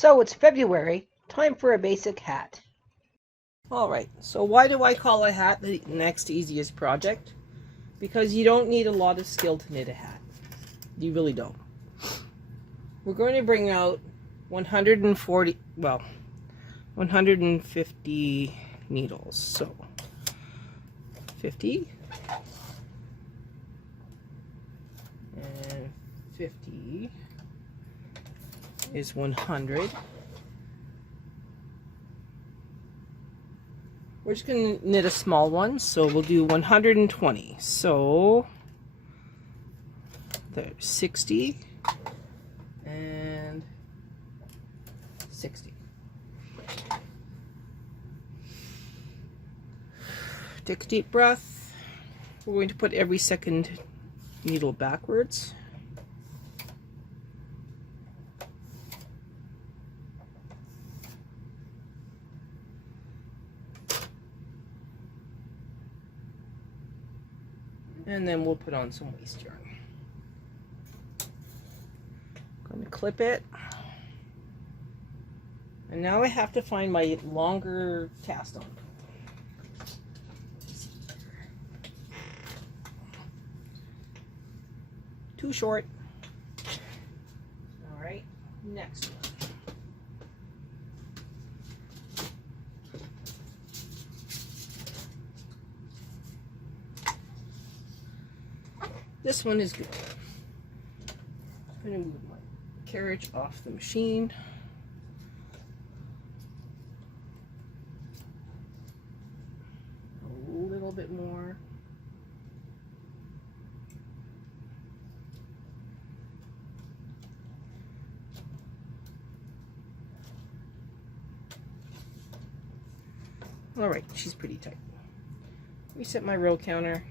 So it's February, time for a basic hat. Alright, so why do I call a hat the next easiest project? Because you don't need a lot of skill to knit a hat. You really don't. We're going to bring out 150 needles. So 50 and 50 is 100. We're just going to knit a small one, so we'll do 120. So there's 60 and 60. Take a deep breath. We're going to put every second needle backwards. And then we'll put on some waste yarn. I'm going to clip it. And now I have to find my longer cast on. Too short. All right, next one. This one is good. I'm going to move my carriage off the machine. A little bit more. All right, she's pretty tight. Reset my row counter.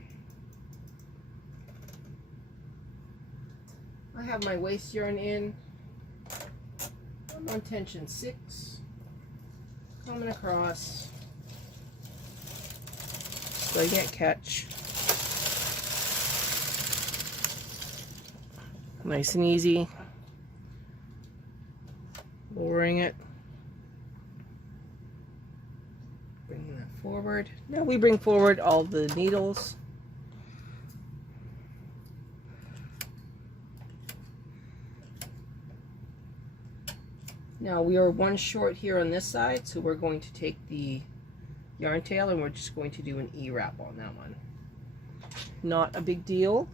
I have my waste yarn in. I'm on tension 6. Coming across so I can't catch. Nice and easy. Lowering it. Bringing that forward. Now we bring forward all the needles. Now we are one short here on this side, so we're going to take the yarn tail and we're just going to do an E-wrap on that one. Not a big deal.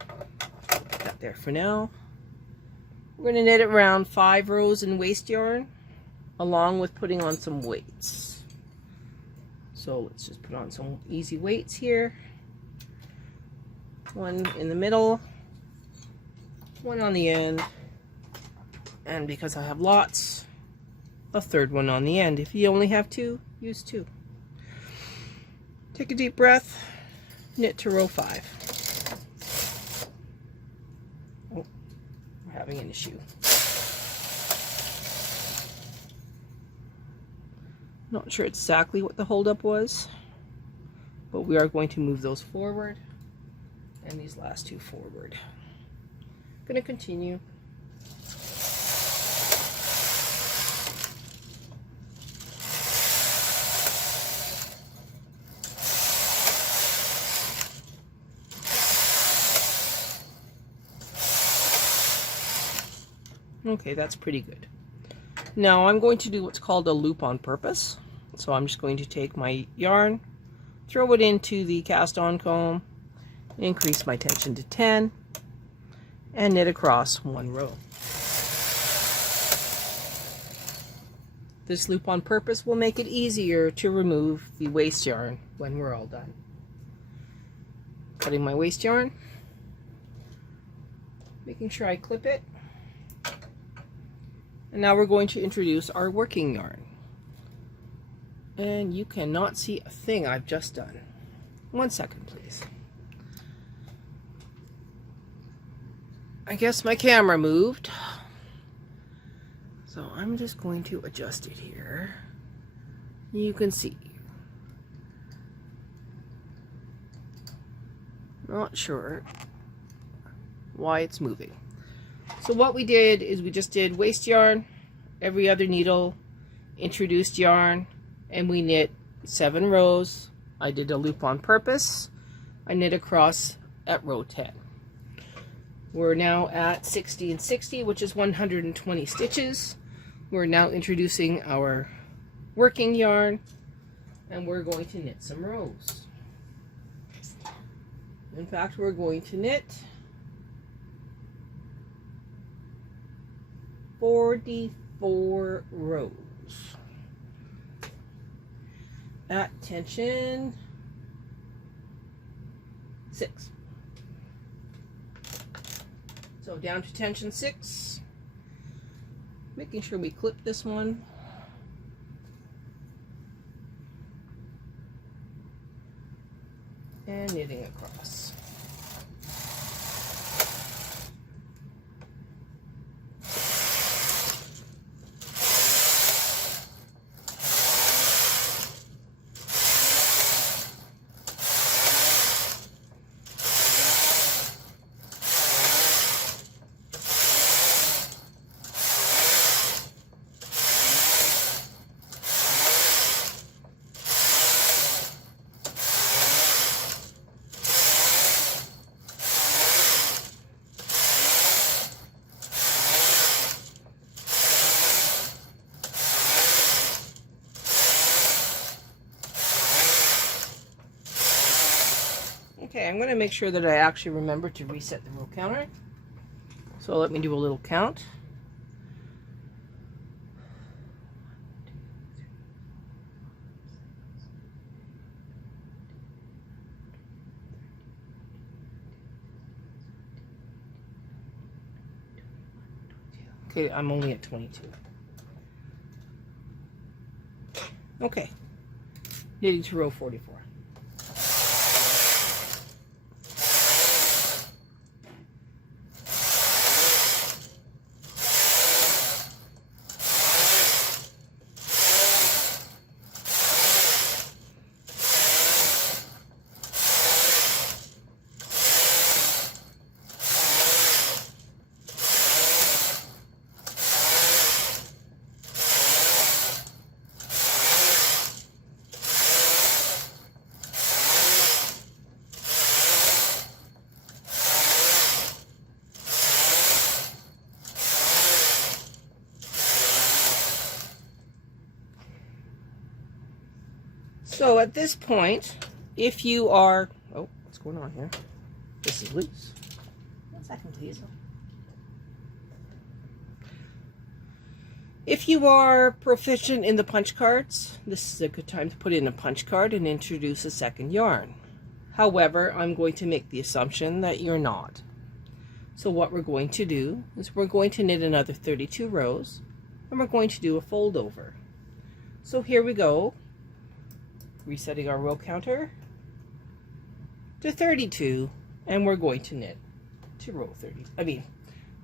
Put that there for now. We're going to knit it around 5 rows in waste yarn, along with putting on some weights. So let's just put on some easy weights here. One in the middle, one on the end. And because I have lots, a third one on the end. If you only have 2, use 2. Take a deep breath, knit to row 5. Oh, we're having an issue. Not sure exactly what the holdup was, but we are going to move those forward and these last 2 forward. Going to continue. Okay, that's pretty good. Now I'm going to do what's called a loop on purpose. So I'm just going to take my yarn, throw it into the cast on comb, increase my tension to 10, and knit across 1 row. This loop on purpose will make it easier to remove the waste yarn when we're all done. Cutting my waste yarn, making sure I clip it. And now we're going to introduce our working yarn. And you cannot see a thing I've just done. 1 second, please. I guess my camera moved. So I'm just going to adjust it here. You can see. Not sure why it's moving. So what we did is we just did waste yarn every other needle, introduced yarn, and we knit 7 rows. I did a loop on purpose. I knit across at row 10. We're now at 60 and 60, which is 120 stitches. We're now introducing our working yarn, and we're going to knit some rows. In fact, we're going to knit 44 rows at tension 6. So down to tension 6, making sure we clip this one. And knitting across. Okay, I'm going to make sure that I actually remember to reset the row counter. So let me do a little count. Okay, I'm only at 22. Okay, knitting to row 44. So at this point, if you are, oh, what's going on here? This is loose. 1 second, please. If you are proficient in the punch cards, this is a good time to put in a punch card and introduce a second yarn. However, I'm going to make the assumption that you're not. So what we're going to do is we're going to knit another 32 rows, and we're going to do a fold over. So here we go. Resetting our row counter to 32, and we're going to knit to row 30.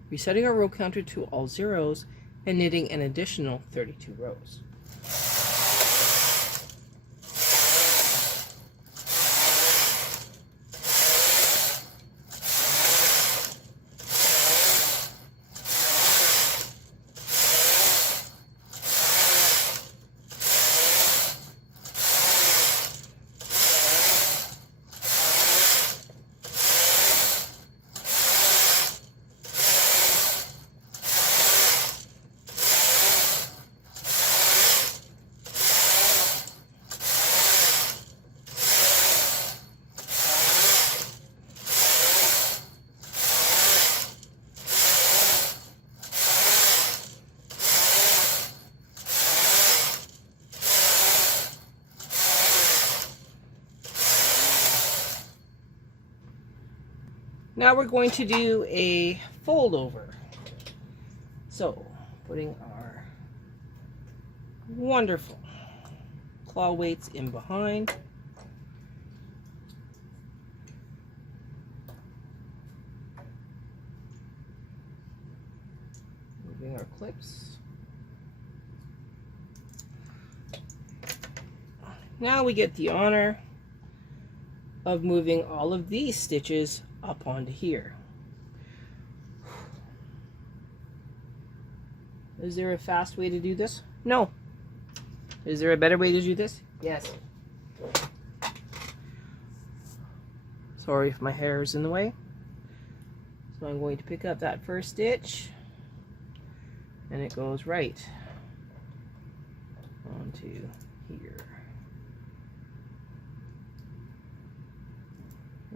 Resetting our row counter to all zeros and knitting an additional 32 rows. Now we're going to do a fold over. So, putting our wonderful claw weights in behind. Moving our clips. Now we get the honor of moving all of these stitches up onto here. Is there a fast way to do this? No. Is there a better way to do this? Yes. Sorry if my hair is in the way. So I'm going to pick up that first stitch, and it goes right onto here.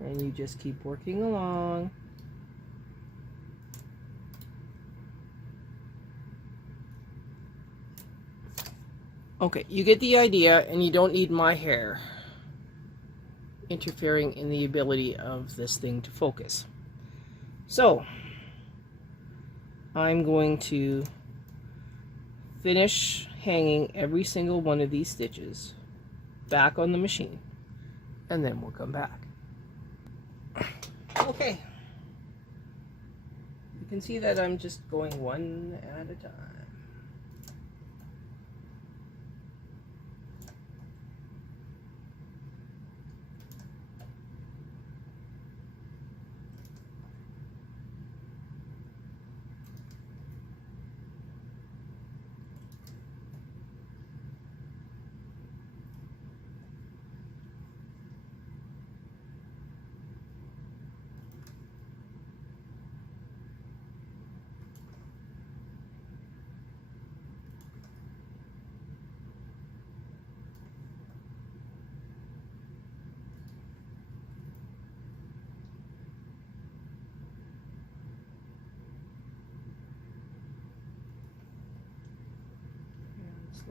And you just keep working along. Okay, you get the idea, and you don't need my hair interfering in the ability of this thing to focus. So, I'm going to finish hanging every single one of these stitches back on the machine, and then we'll come back. Okay. You can see that I'm just going one at a time.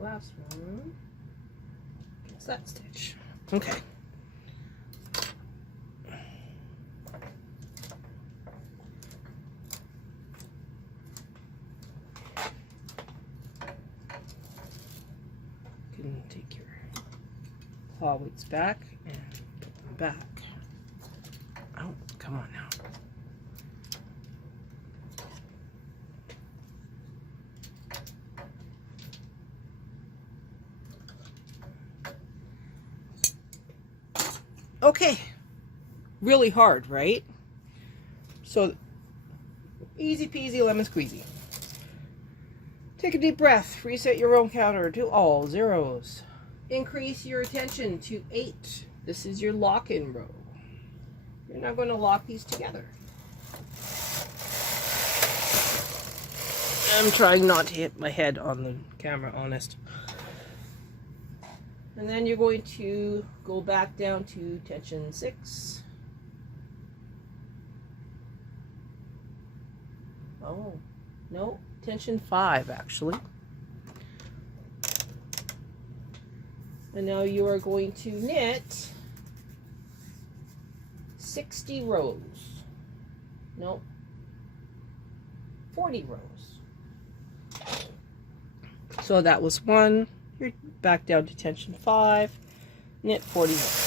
Last one gets that stitch. Okay. You can take your claw weights back and put them back. Oh, come on now. Okay, really hard, right? So, easy peasy lemon squeezy. Take a deep breath, reset your own counter to all zeros. Increase your attention to 8. This is your lock-in row. You're now going to lock these together. I'm trying not to hit my head on the camera, honest. And then you're going to go back down to tension 6. Oh, no, tension 5 actually. And now you are going to knit 60 rows. No, 40 rows. So that was 1. You're back down to tension 5, knit 40 rows.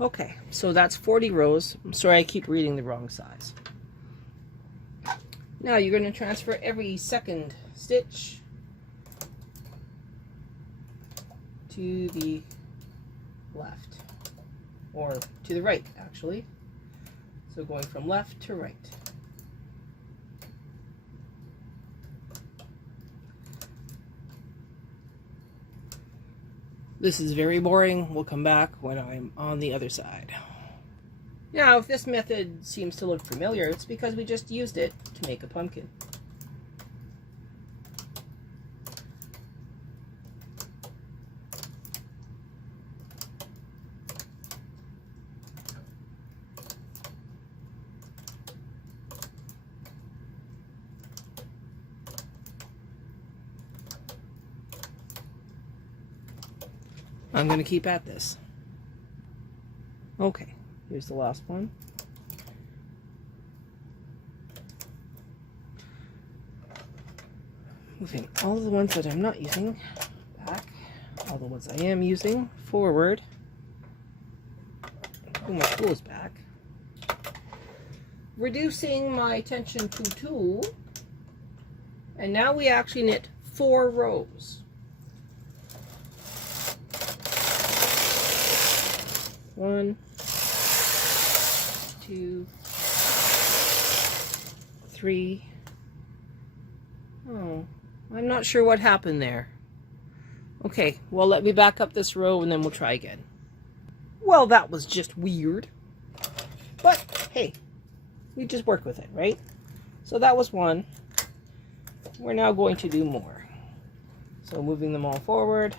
Okay, so that's 40 rows. I'm sorry, I keep reading the wrong size. Now you're going to transfer every second stitch to the left, or to the right actually. So going from left to right. This is very boring. We'll come back when I'm on the other side. Now, if this method seems to look familiar, it's because we just used it to make a pumpkin. I'm going to keep at this. Okay, here's the last one. Moving all of the ones that I'm not using back, all the ones I am using forward. Put my tools back. Reducing my tension to 2. And now we actually knit 4 rows. 1, 2, 3. Oh, I'm not sure what happened there. Okay, well, let me back up this row and then we'll try again. Well, that was just weird. But, hey, we just work with it, right? So that was 1. We're now going to do more. So moving them all forward.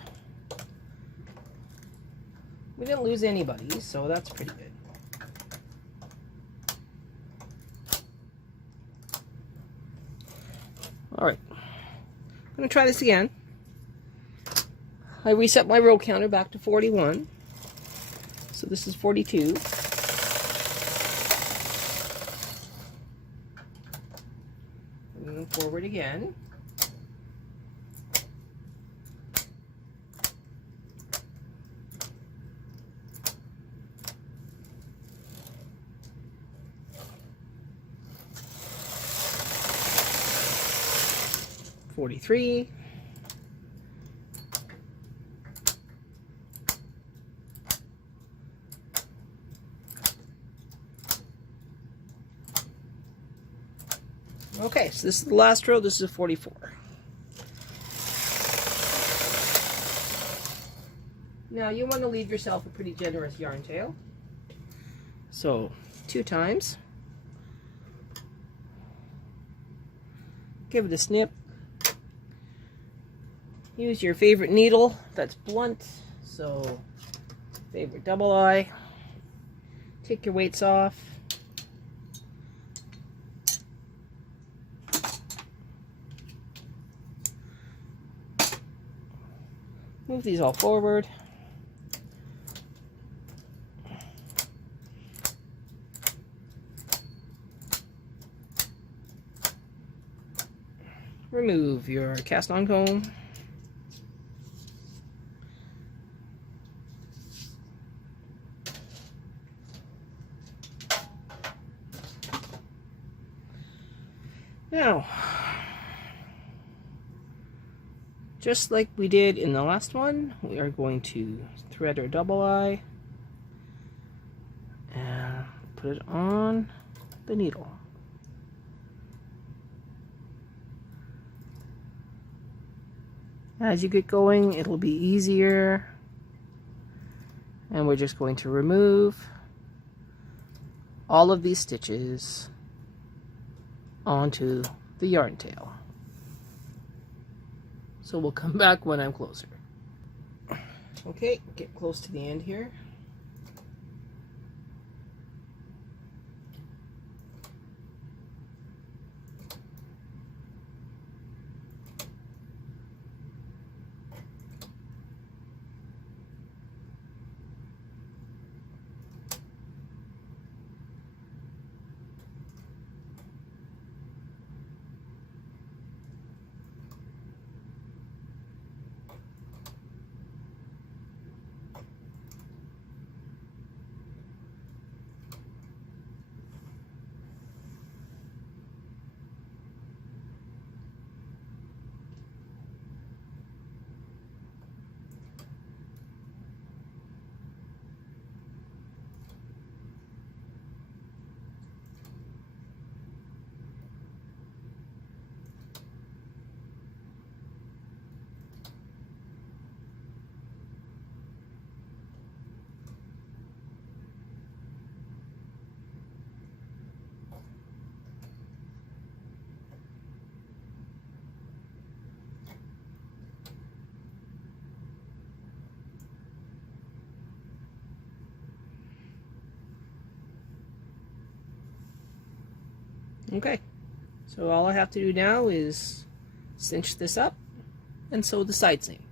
We didn't lose anybody, so that's pretty good. Alright, I'm going to try this again. I reset my row counter back to 41. So this is 42. Moving forward again. $43. Okay, so this is the last row. This is 44. Now you want to leave yourself a pretty generous yarn tail. So 2 times. Give it a snip. Use your favorite needle that's blunt. So favorite double eye. Take your weights off. Move these all forward. Remove your cast on comb. Now, just like we did in the last one, we are going to thread our double eye and put it on the needle. As you get going, it'll be easier, and we're just going to remove all of these stitches onto the yarn tail. So we'll come back when I'm closer. Okay, get close to the end here. Okay, so all I have to do now is cinch this up and sew the side seam.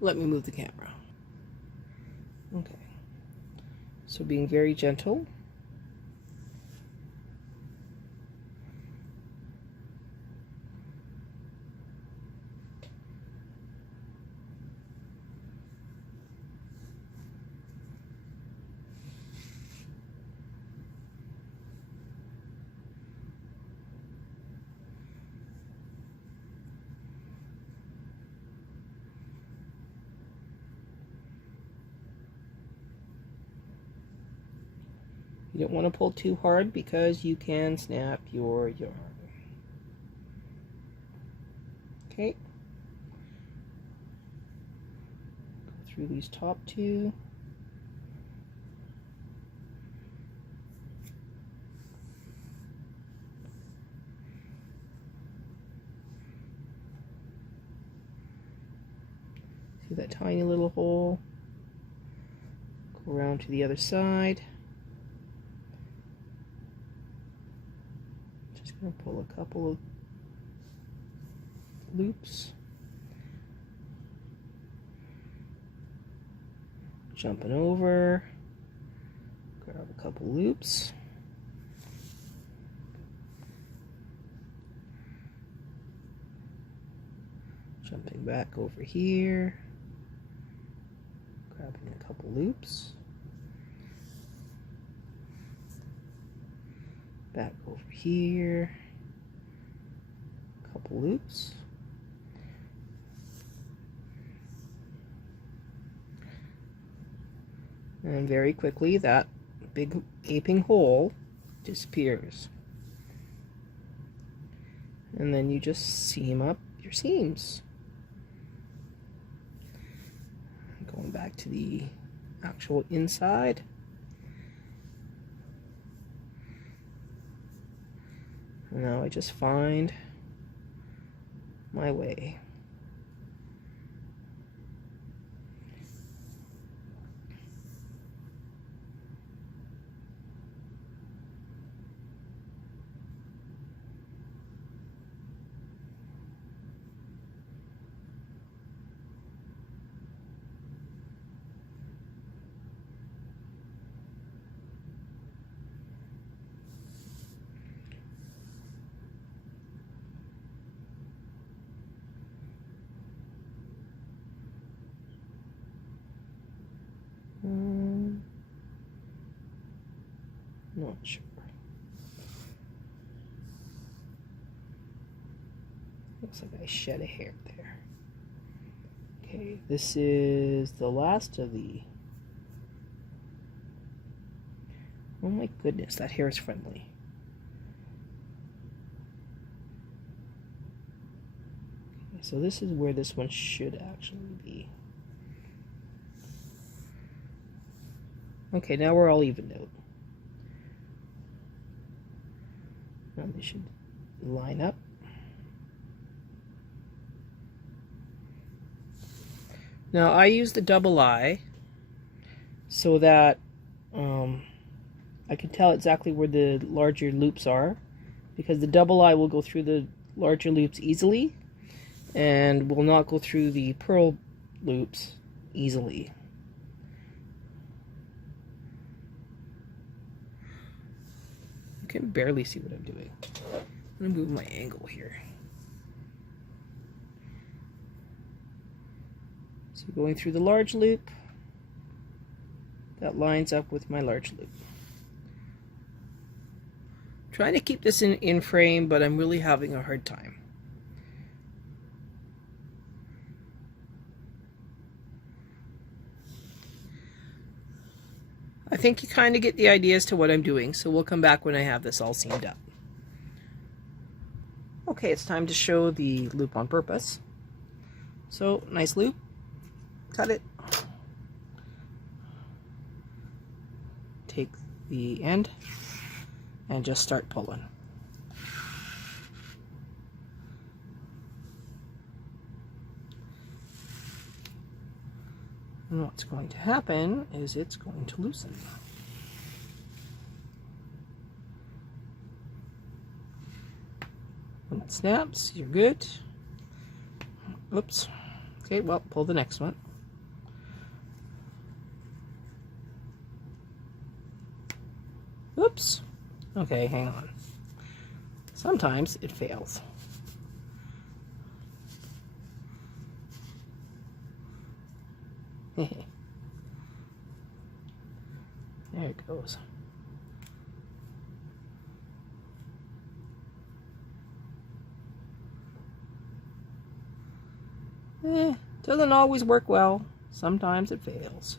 Let me move the camera. Okay. So being very gentle. You don't want to pull too hard because you can snap your yarn. Okay. Go through these top two. See that tiny little hole? Go around to the other side. Just going to pull a couple of loops. Jumping over. Grab a couple loops. Jumping back over here. Grabbing a couple loops. Back over here. Couple loops. And very quickly that big gaping hole disappears. And then you just seam up your seams. Going back to the actual inside. And now I just find my way. Not sure. Looks like I shed a hair there. Okay, this is the last of the... Oh my goodness, that hair is friendly. Okay, so this is where this one should actually be. Okay, now we're all evened out. Now they should line up. Now I use the double eye so that I can tell exactly where the larger loops are, because the double eye will go through the larger loops easily and will not go through the purl loops easily. You can barely see what I'm doing. I'm going to move my angle here. So going through the large loop, that lines up with my large loop. Trying to keep this in frame, but I'm really having a hard time. I think you kind of get the idea as to what I'm doing, so we'll come back when I have this all seamed up. Okay, it's time to show the loop on purpose. So, nice loop. Cut it. Take the end and just start pulling. And what's going to happen is it's going to loosen. When it snaps, you're good. Oops, Okay, well, pull the next one. Oops. Okay, hang on. Sometimes it fails. There it goes. Doesn't always work well. Sometimes it fails.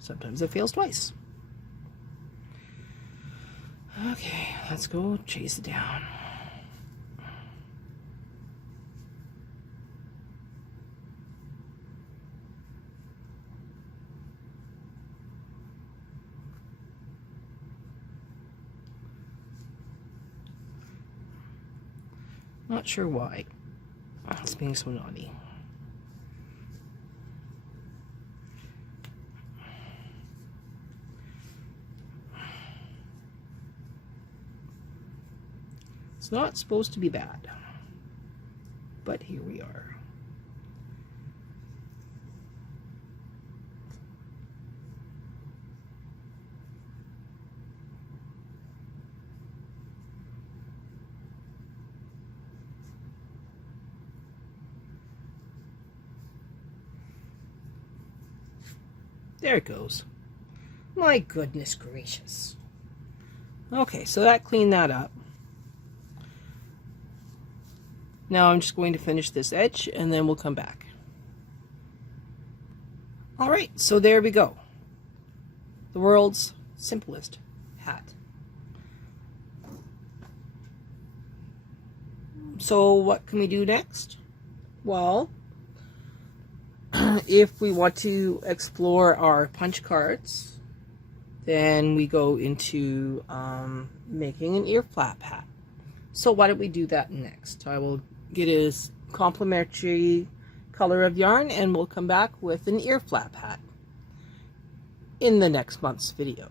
Sometimes it fails twice. Okay, let's go chase it down. Not sure why it's being so naughty. It's not supposed to be bad, but here we are. There it goes. My goodness gracious. Okay, so that cleaned that up. Now I'm just going to finish this edge and then we'll come back. Alright, so there we go. The world's simplest hat. So what can we do next? Well, if we want to explore our punch cards, then we go into making an ear flap hat. So why don't we do that next? I will get a complementary color of yarn and we'll come back with an ear flap hat in the next month's video.